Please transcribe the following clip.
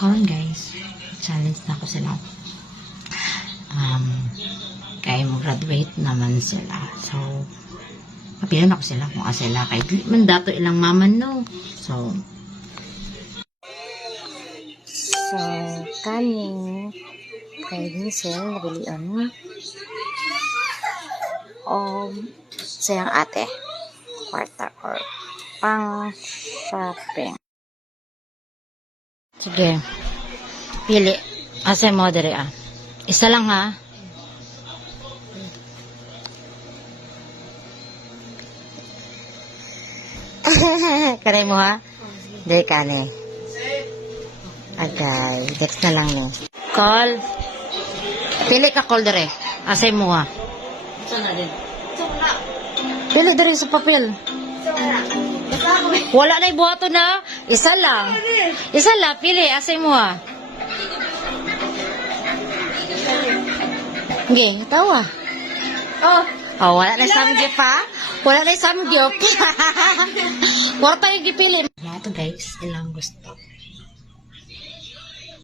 Kawan guys, challenge na ko sila. Kaya mo graduate naman sila. So, mapilan ako sila kung sila kay di man dato ilang maman no. So, kaning kay Vincent nabilion sayang ate kwarta or pang shopping. Sige. Pili. Asa mo dere ah. Isa lang ha. Kanay mo ha? Dere ka ne. Agay. Next na lang ne. Call. Pili ka call dere. Asa mo ha? Sana din. Pili dere sa papel. Wala na ibuhato na. Isa lang. Isa lang. Pili. Asay mo ha. Okay. Tawa. Oh, wala na samgyup pa. Wala na samgyup. Wala tayong gipili. Wala to guys. Ilang gusto.